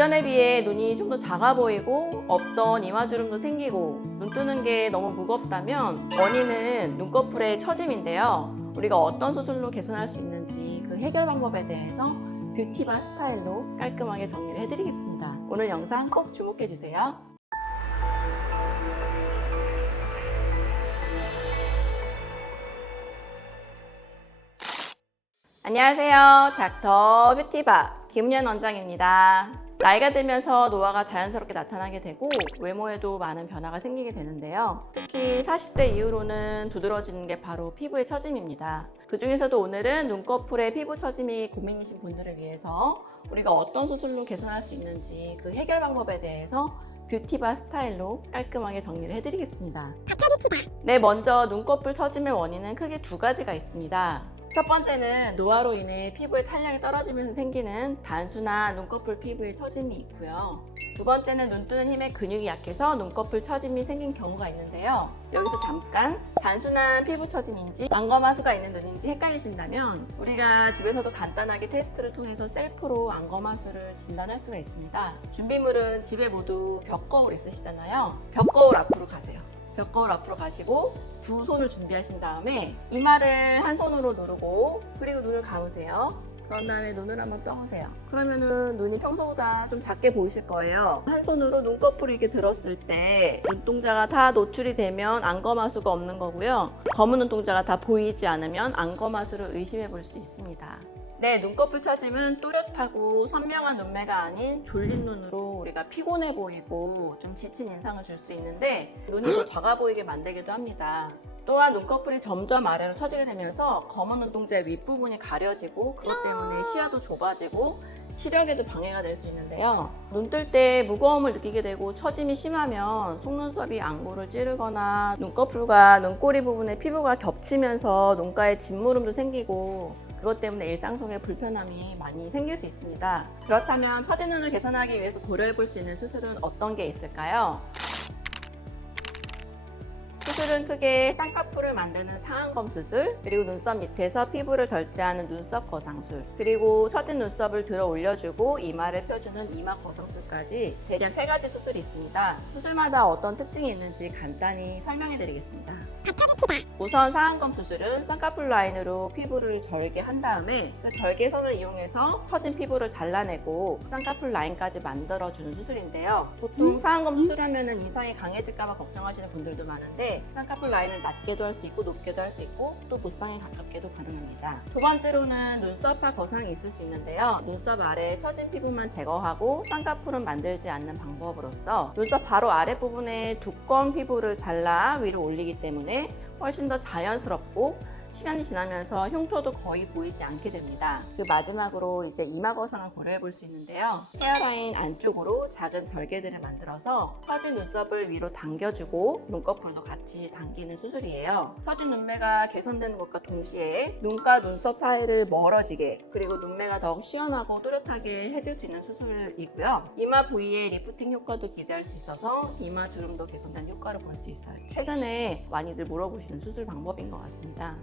이전에 비해 눈이 좀 더 작아 보이고 없던 이마주름도 생기고 눈 뜨는 게 너무 무겁다면 원인은 눈꺼풀의 처짐인데요. 우리가 어떤 수술로 개선할 수 있는지 그 해결 방법에 대해서 뷰티바 스타일로 깔끔하게 정리를 해드리겠습니다. 오늘 영상 꼭 주목해주세요. 안녕하세요. 닥터 뷰티바 김은연 원장입니다. 나이가 들면서 노화가 자연스럽게 나타나게 되고 외모에도 많은 변화가 생기게 되는데요. 특히 40대 이후로는 두드러지는 게 바로 피부의 처짐입니다. 그 중에서도 오늘은 눈꺼풀의 피부 처짐이 고민이신 분들을 위해서 우리가 어떤 수술로 개선할 수 있는지 그 해결 방법에 대해서 뷰티바 스타일로 깔끔하게 정리를 해드리겠습니다. 네, 먼저 눈꺼풀 처짐의 원인은 크게 두 가지가 있습니다. 첫 번째는 노화로 인해 피부의 탄력이 떨어지면서 생기는 단순한 눈꺼풀 피부의 처짐이 있고요. 두 번째는 눈 뜨는 힘에 근육이 약해서 눈꺼풀 처짐이 생긴 경우가 있는데요. 여기서 잠깐 단순한 피부 처짐인지 안검하수가 있는 눈인지 헷갈리신다면 우리가 집에서도 간단하게 테스트를 통해서 셀프로 안검하수를 진단할 수가 있습니다. 준비물은 집에 모두 벽거울 있으시잖아요. 벽거울 앞으로 가세요. 벽거울 앞으로 가시고 두 손을 준비하신 다음에 이마를 한 손으로 누르고 그리고 눈을 감으세요. 그런 다음에 눈을 한번 떠보세요. 그러면은 눈이 평소보다 좀 작게 보이실 거예요. 한 손으로 눈꺼풀을 이렇게 들었을 때 눈동자가 다 노출이 되면 안검하수가 없는 거고요. 검은 눈동자가 다 보이지 않으면 안검하수를 의심해 볼 수 있습니다. 네, 눈꺼풀 처짐은 또렷하고 선명한 눈매가 아닌 졸린 눈으로 우리가 피곤해 보이고 좀 지친 인상을 줄 수 있는데 눈이 더 작아 보이게 만들기도 합니다. 또한 눈꺼풀이 점점 아래로 처지게 되면서 검은 눈동자의 윗부분이 가려지고 그것 때문에 시야도 좁아지고 시력에도 방해가 될 수 있는데요. 눈 뜰 때 무거움을 느끼게 되고 처짐이 심하면 속눈썹이 안구를 찌르거나 눈꺼풀과 눈꼬리 부분의 피부가 겹치면서 눈가에 진무름도 생기고 그것 때문에 일상 속에 불편함이 많이 생길 수 있습니다. 그렇다면 처진 눈을 개선하기 위해서 고려해 볼 수 있는 수술은 어떤 게 있을까요? 수술은 크게 쌍꺼풀을 만드는 상안검 수술, 그리고 눈썹 밑에서 피부를 절제하는 눈썹 거상술, 그리고 처진 눈썹을 들어 올려주고 이마를 펴주는 이마 거상술까지 대략 3가지 수술이 있습니다. 수술마다 어떤 특징이 있는지 간단히 설명해 드리겠습니다. 우선 상안검 수술은 쌍꺼풀 라인으로 피부를 절개한 다음에 그 절개선을 이용해서 처진 피부를 잘라내고 쌍꺼풀 라인까지 만들어주는 수술인데요. 보통 상안검 수술하면 인상이 강해질까 봐 걱정하시는 분들도 많은데 쌍꺼풀 라인을 낮게도 할 수 있고 높게도 할 수 있고 또 무쌍에 가깝게도 가능합니다. 두 번째로는 눈썹화 거상이 있을 수 있는데요. 눈썹 아래 처진 피부만 제거하고 쌍꺼풀은 만들지 않는 방법으로서 눈썹 바로 아랫부분에 두꺼운 피부를 잘라 위로 올리기 때문에 훨씬 더 자연스럽고 시간이 지나면서 흉터도 거의 보이지 않게 됩니다. 그 마지막으로 이제 이마 거상을 고려해 볼 수 있는데요. 헤어라인 안쪽으로 작은 절개들을 만들어서 처진 눈썹을 위로 당겨주고 눈꺼풀도 같이 당기는 수술이에요. 처진 눈매가 개선되는 것과 동시에 눈과 눈썹 사이를 멀어지게 그리고 눈매가 더욱 시원하고 또렷하게 해줄 수 있는 수술이고요. 이마 부위의 리프팅 효과도 기대할 수 있어서 이마 주름도 개선된 효과를 볼 수 있어요. 최근에 많이들 물어보시는 수술 방법인 것 같습니다.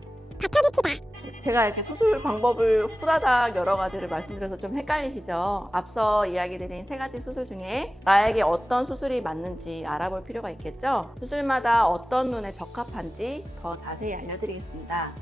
제가 이렇게 수술 방법을 후다닥 여러 가지를 말씀드려서 좀 헷갈리시죠? 앞서 이야기드린 3가지 수술 중에 나에게 어떤 수술이 맞는지 알아볼 필요가 있겠죠? 수술마다 어떤 눈에 적합한지 더 자세히 알려드리겠습니다.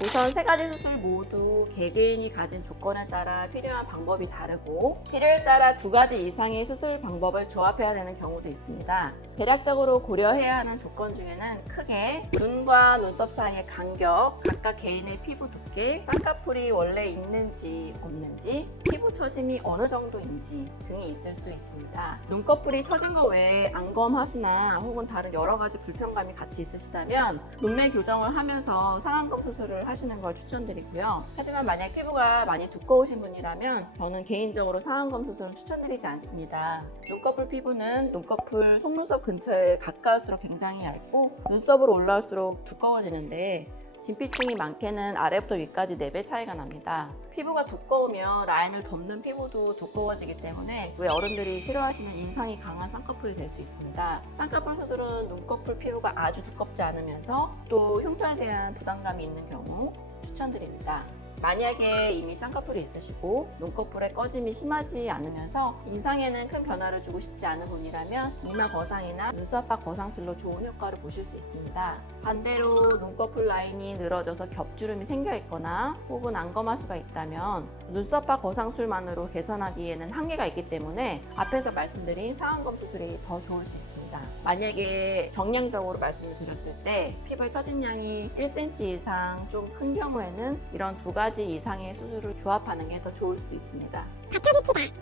우선 3가지 수술 모두 개개인이 가진 조건에 따라 필요한 방법이 다르고 필요에 따라 2가지 이상의 수술 방법을 조합해야 되는 경우도 있습니다. 대략적으로 고려해야 하는 조건 중에는 크게 눈과 눈썹 사이의 간격, 각각 개인의 피부 두께, 쌍꺼풀이 원래 있는지 없는지, 피부 처짐이 어느 정도인지 등이 있을 수 있습니다. 눈꺼풀이 처진 것 외에 안검하수나 혹은 다른 여러 가지 불편감이 같이 있으시다면 눈매 교정을 하면서 상안검 수술을 하시는 걸 추천드리고요. 하지만 만약 피부가 많이 두꺼우신 분이라면 저는 개인적으로 상안검 수술은 추천드리지 않습니다. 눈꺼풀 피부는 눈꺼풀 속눈썹 근처에 가까울수록 굉장히 얇고 눈썹으로 올라올수록 두꺼워지는데 진피층이 많게는 아래부터 위까지 4배 차이가 납니다. 피부가 두꺼우면 라인을 덮는 피부도 두꺼워지기 때문에 왜 어른들이 싫어하시는 인상이 강한 쌍꺼풀이 될 수 있습니다. 쌍꺼풀 수술은 눈꺼풀 피부가 아주 두껍지 않으면서 또 흉터에 대한 부담감이 있는 경우 추천드립니다. 만약에 이미 쌍꺼풀이 있으시고 눈꺼풀의 꺼짐이 심하지 않으면서 인상에는 큰 변화를 주고 싶지 않은 분이라면 이마 거상이나 눈썹밥 거상술로 좋은 효과를 보실 수 있습니다. 반대로 눈꺼풀 라인이 늘어져서 겹주름이 생겨 있거나 혹은 안검하수가 있다면 눈썹밥 거상술만으로 개선하기에는 한계가 있기 때문에 앞에서 말씀드린 상안검 수술이 더 좋을 수 있습니다. 만약에 정량적으로 말씀을 드렸을 때 피부의 처진량이 1cm 이상 좀 큰 경우에는 이런 두 가지 이상의 수술을 조합하는 게 더 좋을 수도 있습니다.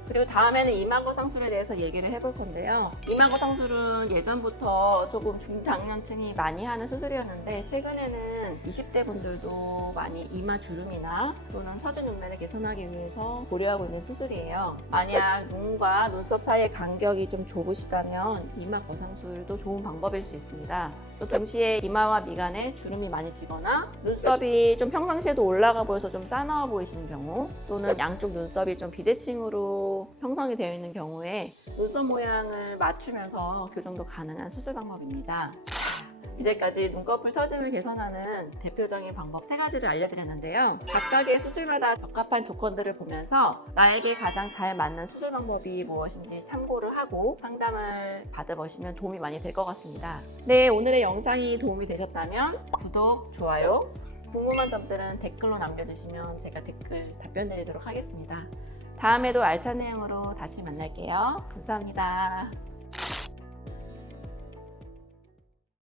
그리고 다음에는 이마거상술에 대해서 얘기를 해볼 건데요. 이마거상술은 예전부터 조금 중장년층이 많이 하는 수술이었는데 최근에는 20대 분들도 많이 이마 주름이나 또는 처진 눈매를 개선하기 위해서 고려하고 있는 수술이에요. 만약 눈과 눈썹 사이의 간격이 좀 좁으시다면 이마거상술도 좋은 방법일 수 있습니다. 또 동시에 이마와 미간에 주름이 많이 지거나 눈썹이 좀 평상시에도 올라가 보여서 좀 싸나워 보이시는 경우 또는 양쪽 눈썹이 좀 비대칭으로 형성이 되어 있는 경우에 눈썹 모양을 맞추면서 교정도 가능한 수술 방법입니다. 이제까지 눈꺼풀 처짐을 개선하는 대표적인 방법 3가지를 알려드렸는데요. 각각의 수술마다 적합한 조건들을 보면서 나에게 가장 잘 맞는 수술 방법이 무엇인지 참고를 하고 상담을 받아보시면 도움이 많이 될 것 같습니다. 네, 오늘의 영상이 도움이 되셨다면 구독, 좋아요, 궁금한 점들은 댓글로 남겨주시면 제가 댓글 답변 드리도록 하겠습니다. 다음에도 알찬 내용으로 다시 만날게요. 감사합니다.